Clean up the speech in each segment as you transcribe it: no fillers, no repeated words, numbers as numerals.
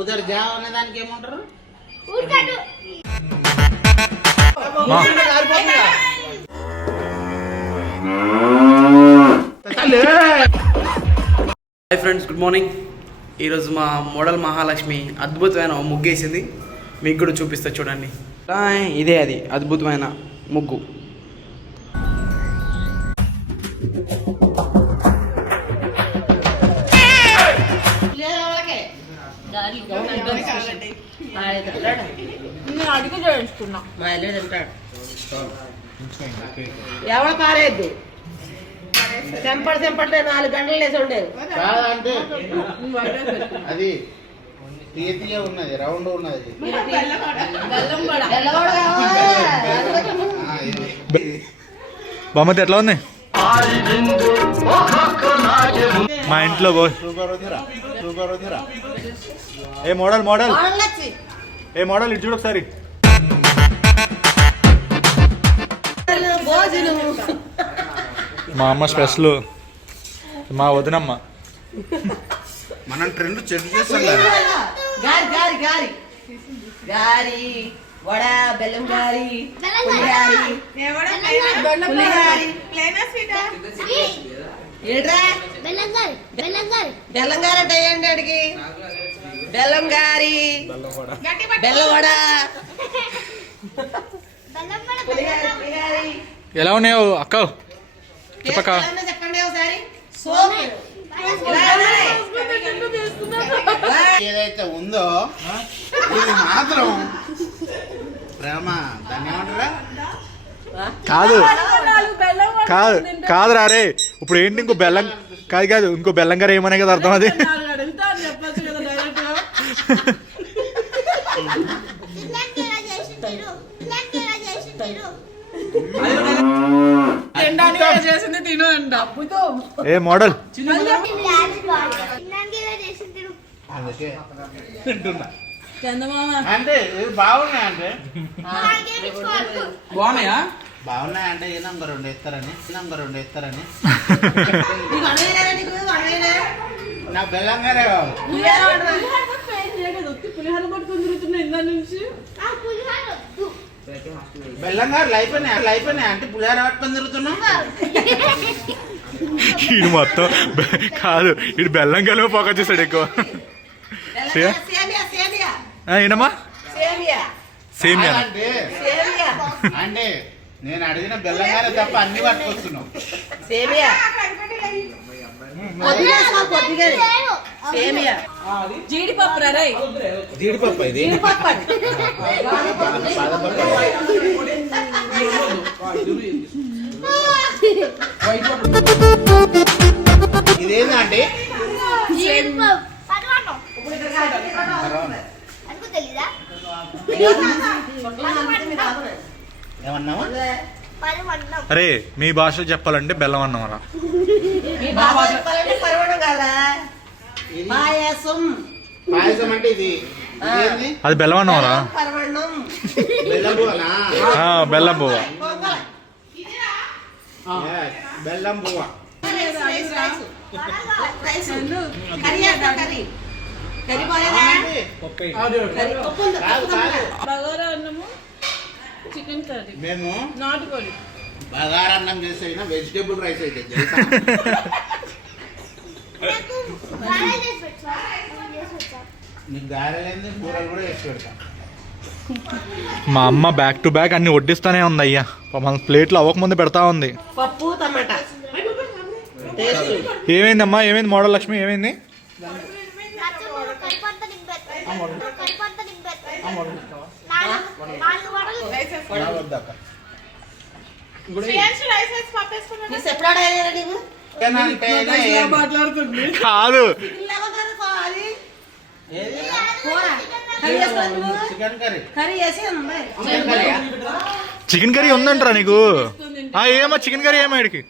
ఉదర్ జావ అనే దానికి ఏమంటారు? Hi friends, good morning. ఈరోజు మా మోడల్ మహాలక్ష్మి అద్భుతమైన ముగ్గేసింది. మీకు కూడా చూపిస్తా చూడండి. ఇదే అది అద్భుతమైన ముగ్గు. అడుగు చేయించుకున్నా మా ఇల్లు తింటాడు. ఎవడ పారేద్దు చెంపడితే 4 గంటలు లేసి ఉండేది కాదంటే అది తీయ ఉన్నది, రౌండ్ ఉన్నది. బొమ్మది ఎట్లా ఉంది? మా ఇంట్లో ఏ మోడల్ మోడల్ ఏ మోడల్ ఇటు చూడు ఒకసారి. మా అమ్మ స్పెషల్, మా వదినమ్మ. మనం ట్రెండ్ చెక్ చేస్తాం కదా. గారి గారి గారి గారి వడ, బెల్లం గారి, ఏడ్రా బెల్లం గారి అంటే ఏంటి అడిగి? బెల్లం గారి, బెల్లం వడ. ఎలా ఉన్నాయో అక్క చెప్పక? చెప్పండి ఒకసారి. ఏదైతే ఉందో ఇది మాత్రం ప్రేమ, దాన్ని ఏమంటారా? కాదు కాదు కాదురా రే, ఇప్పుడు ఏంటి ఇంకో బెల్లం కాదు ఇంకో బెల్లం గారు ఏమనే కదా అర్థం. అది ఏ మోడల్ అంటే బాగున్నాయంటే బాగున్నాయా? బాగున్నాయంటే ఏ నంబర్ 2 ఎత్తారని నా బెల్లం గారే బాబు. బెల్లం గారు అయిపోయినాయి అంటే పులిహార పట్టుకొని తిరుగుతున్నాం. ఇది మొత్తం కాదు, ఇటు బెల్లం కలిపి ఫోకస్ చేశాడు ఎక్కువ. ఏనమ్మా సేమియా అంటే నేను అడిగిన బెల్లం గారే తప్ప అన్ని పట్టుకొస్తున్నావు. జీడిపప్పు జీడిపప్పు ఇది ఇదేంటంటే ఏమన్నావా? అరే మీ భాషలో చెప్పాలంటే బెల్లం అన్నం అలా. పాయసం అంటే ఇది అది బెల్లం అన్నం రా. బెల్లం పువ్వ బెల్లం పువ్వ. మేము నాటుకోడి బగారన్నం చేసైనా వెజిటేబుల్ రైస్ అయితే నీకు గారెలేంది, కూరలు కూడా వేసి పెడతా. మా అమ్మ బ్యాక్ టు బ్యాక్ అన్ని వడ్డిస్తానే ఉంది అయ్యా. మన ప్లేట్లు అవ్వకముందు పెడతా ఉంది. పప్పు టమాటా. ఏమైందమ్మా? ఏమైంది మోడల్ లక్ష్మి? ఏమైంది? కాదు చికెన్ కర్రీ ఉందంటరా నీకు? ఏమా చికెన్ కర్రీ ఏమా ఇడికి?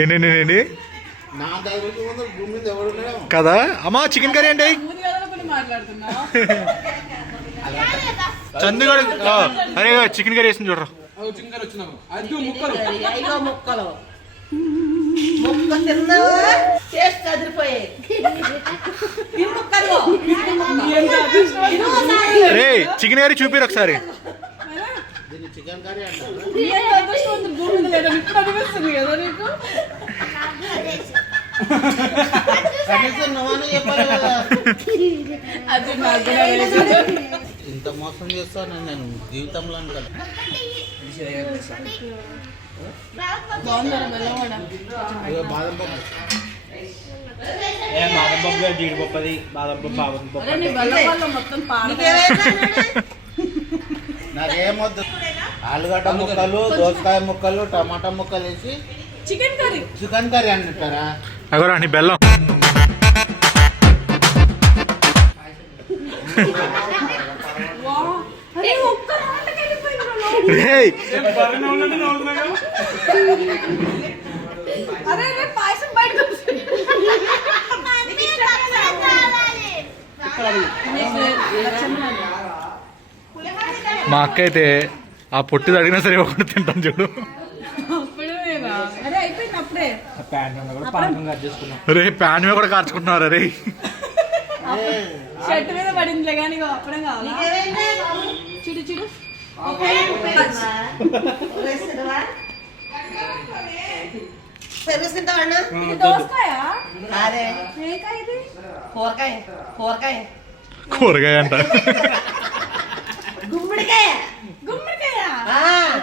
ఏంటి కదా అమ్మా చికెన్ కర్రీ అంటే చందుగడ. అరే చికెన్ కర్రీ వేసింది చూడరా. ముక్క తిన్నావా టేస్ట్ అదిరిపోయాయి. రే చికెన్ కర్రీ చూపిరు ఒకసారి. దీన్ని చికెన్ కర్రీ అంటారు. కనీసం నువ్వని చెప్పాలి కదా. ఇంత మోసం చేస్తాను నేను జీవితంలో అనుకోను. ఇదిగో బాదం పప్పు. బాదం పప్పు జీడిపప్పది బాదం పప్పు నాకేమొద్దు. ఆలుగడ్డ ముక్కలు, దోసకాయ ముక్కలు, టమాటా ముక్కలు వేసి చికెన్ కర్రీ అంటారా? అగోరా నీ బెల్లం. రేయ్ మా అక్క అయితే ఆ పొట్టిది అడిగినా సరే ఒకటి తింటాను చూడు. రే ప్యాన్ మీద కూడా కార్చుకుంటున్నారా రే? షర్ట్ మీద పడిందిలే కానీ అప్పుడే కావాలి. చూడు చూడు కూరగాయ అంట. గుమ్మడికాయ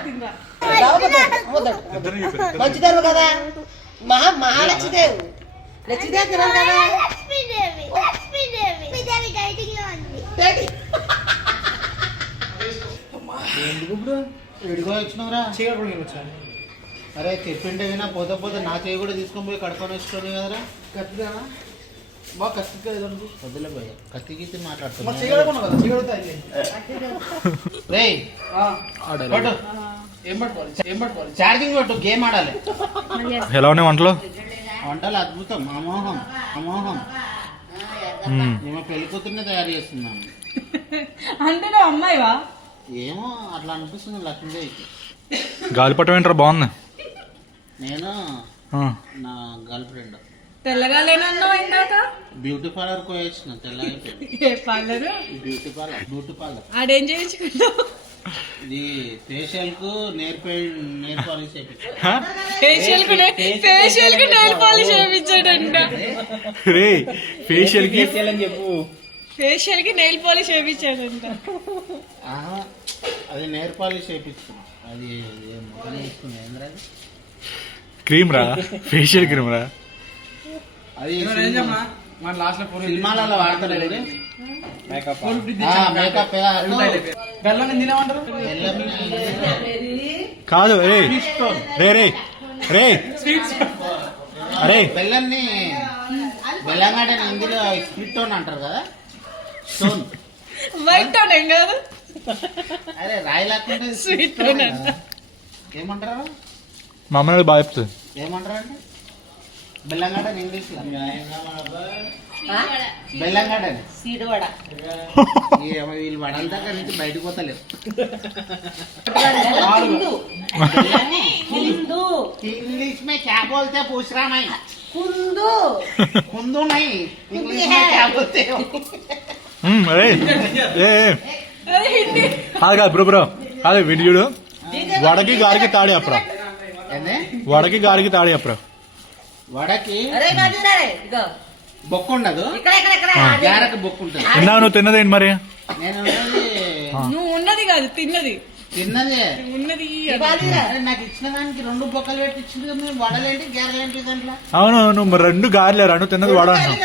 తిందా మంచిదేవు కదా, మహాలక్ష్మీదేవి. లక్ష్మీదేవి తినాలి కదా. ఎందుకు ఇప్పుడు విడిగా వచ్చినావురా? అరే చెప్పింటే వినా పోతే పోతే నా చేయి కూడా తీసుకొని పోయి కడుకొని వచ్చుకోని కదరా. కత్తిగా బాగా కత్తిగా వద్దులే పోయి కత్తి గీతి కదా మాట్లాడుతున్నా. ఏం పట్టుకోవాలి ఛార్జింగ్ పెట్టు, గేమ్ ఆడాలి. ఎలా ఉన్నాయి వంటలు? వంటలు అద్భుతం, అమోహం అమోహం. మేము పెళ్లి కూతుర్నే తయారు చేస్తున్నాము. అంటే నువ్వు అమ్మాయివా? ఏమో అట్లా అనిపిస్తుంది లక్ష్మీదేవికి. గాలిపటం ఏంటారా బాగుంది. నేను నా గర్ల్ ఫ్రెండ్ తెల్లగా లేనన్నావు ఇందాక. బ్యూటీ పార్లర్ పోయొచ్చిన తెల్లగా. ఏ పార్లరు? Beauty parlour. ఆడేం చేయించుకుంటావు? ఇది ఫేషియల్ కు నెయిల్ పాలిష్ ఫేషియల్ కు నెయిల్ పాలిష్ చేయించాడంట. రే ఫేషియల్ కి చెప్పు. ఫేషియల్ కి నెయిల్ పాలిష్ చేయించాడంట. అది నెయిల్ పాలిష్ చేయించుకున్నా. అది మొత్తం వేసుకున్నా. ఏంద్రా క్రీమ్ రా, ఫేషియల్ క్రీమ్ రా. అది మన లాస్ట్ లో సినిమాలలో వాడతారు. మేకప్ బెల్లం తినేమంటారు. కాదు రే రే రే రే అరే బెల్లాన్ని బెల్లంగాడ హిందీలో స్ప్లిట్ టోన్ అంటారు కదా. స్టోన్ వైట్ టోన్ ఏం కాదు. అరే రాయి లేకుంటే స్వీట్ టోన్ అంట. ఏమంటారు? మా అమ్మ బాగా చెప్తుంది. ఏమంటారు అంటే బెల్లంగాడ ఇంగ్లీష్ లో బెల్లంగాడ సీడువడ. వీళ్ళు వడల దగ్గర నుంచి బయటకు పోతలేవు. इंग्लिश में क्या बोलते हैं पूछ रहा मैं. కుందు कुंदू नहीं, इंग्लिश में क्या बोलते हो? అరే కాదు కాదు బ్రో కాదు విడి చూడు. వడకి గారికి తాడి అప్పురా, వడకి గారికి తాడి అప్పురా. వడకి అరే కాదురే ఇగో బొక్కు ఉండదు, ఇక్కడ గారకు బొక్కు ఉంటుంది. ఇందా నువ్వు తిన్నదేంటి మరి? నేను ఉన్నది నువ్వు ఉన్నది కాదు తిన్నది. తిన్నది ఉన్నది అరే నాకు ఇచ్చిన దానికి 2 బొక్కలు పెట్టి ఇచ్చింది కదా. మీరు వడలేంటి గారెలేంటి దాంట్లో? అవును నువ్వు 2 గారెలే, 2 తిన్నది వడ అంటున్నావు.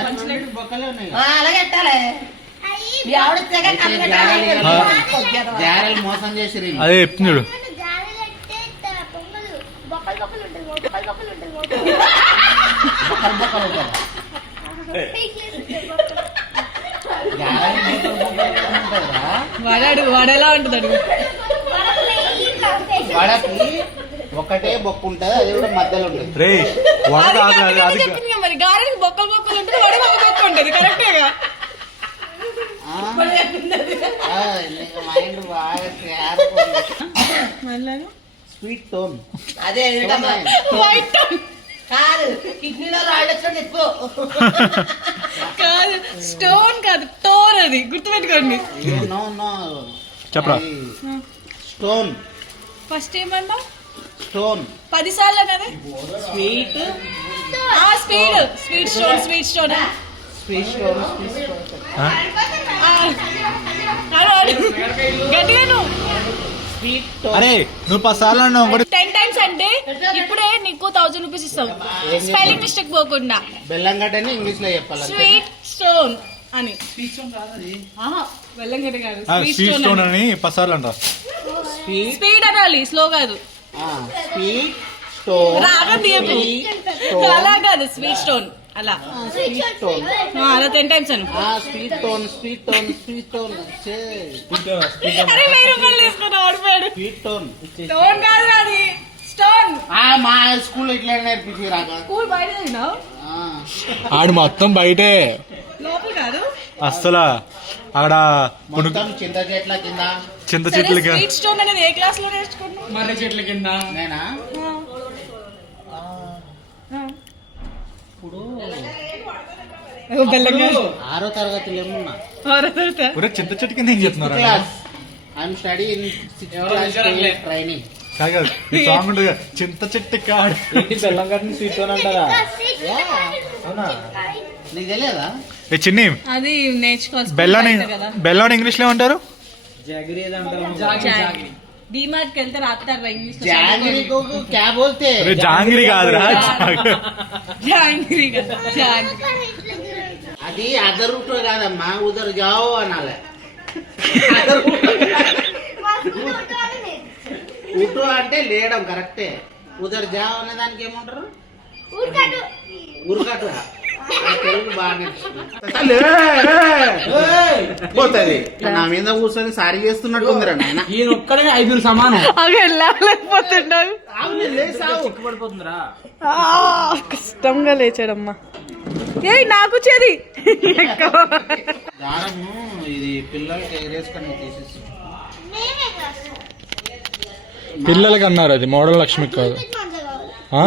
నాకు 2 బొక్కలే ఉన్నాయి. అలాగే ఎట్టాలే. మీ ఆవిడ తెగ కలగట్టాలి. గారెలు మోసం చేసి అదే చెప్తుంది చూడు. వాడాడు వాడేలా ఉంటుంది అడుగు. వడకి ఒకటే బొక్కు ఉంటది, అది కూడా మధ్యలో ఉంటుంది. రే వడ కాదు అది చెప్పింది కదా మరి గారెకి బొక్కలు బొక్కలు ఉంటుంది, వడ ఒక బొక్క ఉంటుంది. కరెక్టేగా? మైండ్ బాగా స్వీట్ టోన్. అదే ఏంటమ్మా? వైట్ కాదు కిడ్నీలో రాళ్ళు వచ్చినా చెప్పు. కాదు, స్టోన్ కాదు, టోర్ అది గుర్తుపెట్టుకోండి. నో నో చెప్పరా. స్టోన్. ఫస్ట్ ఏమన్నా స్టోన్ 10 సార్లు అన్నది. Sweet speed, sweet stone, sweet stone. Sweet stone. గట్టిగా నువ్వు స్వీట్ టోన్. అరే నువ్వు 10 సార్లు అన్నావు ఒకటి. 10 టైమ్స్ అంటే ఇప్పుడే నీకు 1000 రూపీస్ ఇస్తాం, స్పెల్లింగ్ మిస్టేక్ పోకుండా. బెల్లంగడ్డని ఇంగ్లీష్ లో చెప్పాలి. స్వీట్ స్టోన్ అని. వెళ్ళంగడ్డ కాదు, స్వీట్ స్టోన్ అని 10 సార్లు అంట. స్వీట్ స్పీడ్ అనాలి, స్లో కాదు. Sweet stone. రాగం తీయకు. అలా కాదు, స్వీట్ స్టోన్ అలా. Sweet tone. అలా 10 టైమ్స్ అను. Sweet tone. Sweet tone. Sweet tone. అరే 1000 రూపాయలు తీసుకుని ఆడిపోయాడు. Sweet tone. స్టోన్ కాదు అది, స్టోన్. మా స్కూల్లో ఇట్లా నేర్పించి రాక. స్కూల్ బయట తిన్నావు, ఆడు మొత్తం బయటే లోపల కాదు. అస్సలు అక్కడ మొత్తం చింత చెట్ల కింద. చింత సరే, చెట్లకి స్వీట్ స్టోన్ అనేది ఏ క్లాస్ లో నేర్చుకున్నావు? మర్రి చెట్ల కింద. నేనా ఇప్పుడు బెల్లంగా 6వ తరగతిలో ఏమున్నా ఒరే చింత చెట్టు కింద ఏం చెప్తున్నారు class. I'm study in 6th class training. కాదు కాదు, ఈ సాంగ్ ఉంటుంది కదా, చింత చెట్టు కాడు. బెల్లంగడ్డని స్వీట్ టోన్ అంటారా? అవునా, నీకు తెలియదా? ఏ చిన్ని, అది నేర్చుకోవాలి. బెల్లాని బెల్లాని ఇంగ్లీష్ లో ఏమంటారు? డీమార్ట్ కి వెళ్తే రాస్తారు ఇంగ్లీష్ లో. జాంగిరీ को क्या बोलते हैं? అరే జాంగిరి కాదురా. జాంగ్రీ కదా, జాంగ్రీ. అది అదర్ రూట్ కాదమ్మా, ఉదర్ జాओ అనాలి. ఉట్రు అంటే లేయడం కరెక్టే. ఉదర్ జాओ అనే దానికి ఏమంటారు? ఉరుకటు. తెలుగు బాగా పోతుంది. నా మీద కూర్చొని సారీ చేస్తున్నట్టుందిరా నాయన. ఈయన ఒక్కడే 5 సమానం. అవి వెళ్ళలేకపోతున్నాడు. పడిపోతుందిరా. కష్టంగా లేచాడమ్మా. ఏ నాకు చెది దారము ఇది పిల్లలకి ఎగరేసుకొని తీసేసి. పిల్లలకి అన్నారు, అది మోడల్ లక్ష్మి కాదు. ఆ?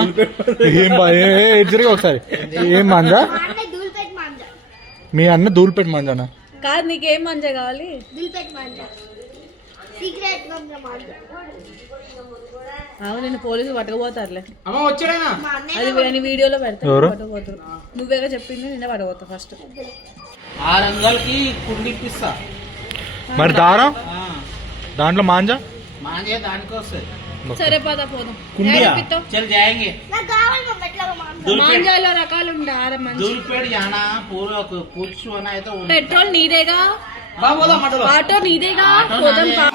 ఏం జరిగి ఒకసారి ఏం మంజా? మీ అన్న ధూల్పేట మంజానా? కాదు, నీకేం మంచిగా కావాలి? అవును, నేను పోలీసులు పట్టకపోతారులే. అమ్మ వచ్చాడేనా? అది నేను వీడియోలో పెడతా. ఎవరు? పట్టకపోతారు. నువ్వేగా చెప్పింది, నిన్నే పట్టకపోతా ఫస్ట్. 600కి కుండి ఇప్పిస్తా. మరి దారం దాంట్లో మాంజా మాంజే దానికి వస్తుంది. సరే పద పోదాం. కుండియా? ఏడిపిస్తావ్? చల్ जाएंगे. మాంజాలో రకాలు ఉంటాయి. दूलपेट जाना पूरा कुछ होना है तो పెట్రోల్ నీదేగా, పోదాం మటలో. ఆటో నీదేగా. ఆటో పోదాం నాదే.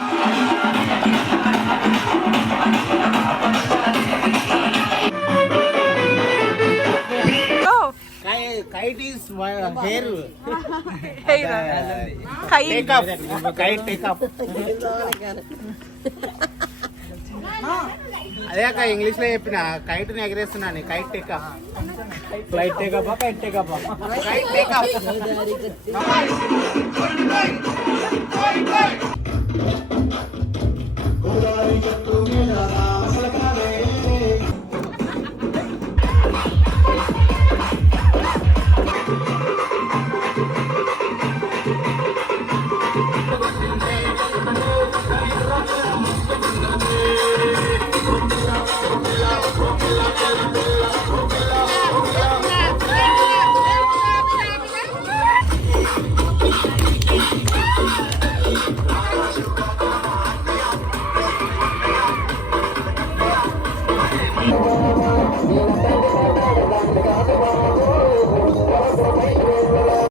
Kite is hair. Take up. Kite take up. అదే అక్క ఇంగ్లీష్ లో చెప్పిన కైట్ ని ఎగరేస్తున్నాను. Kite take up. Flight take up. Kite take up. Kite take up.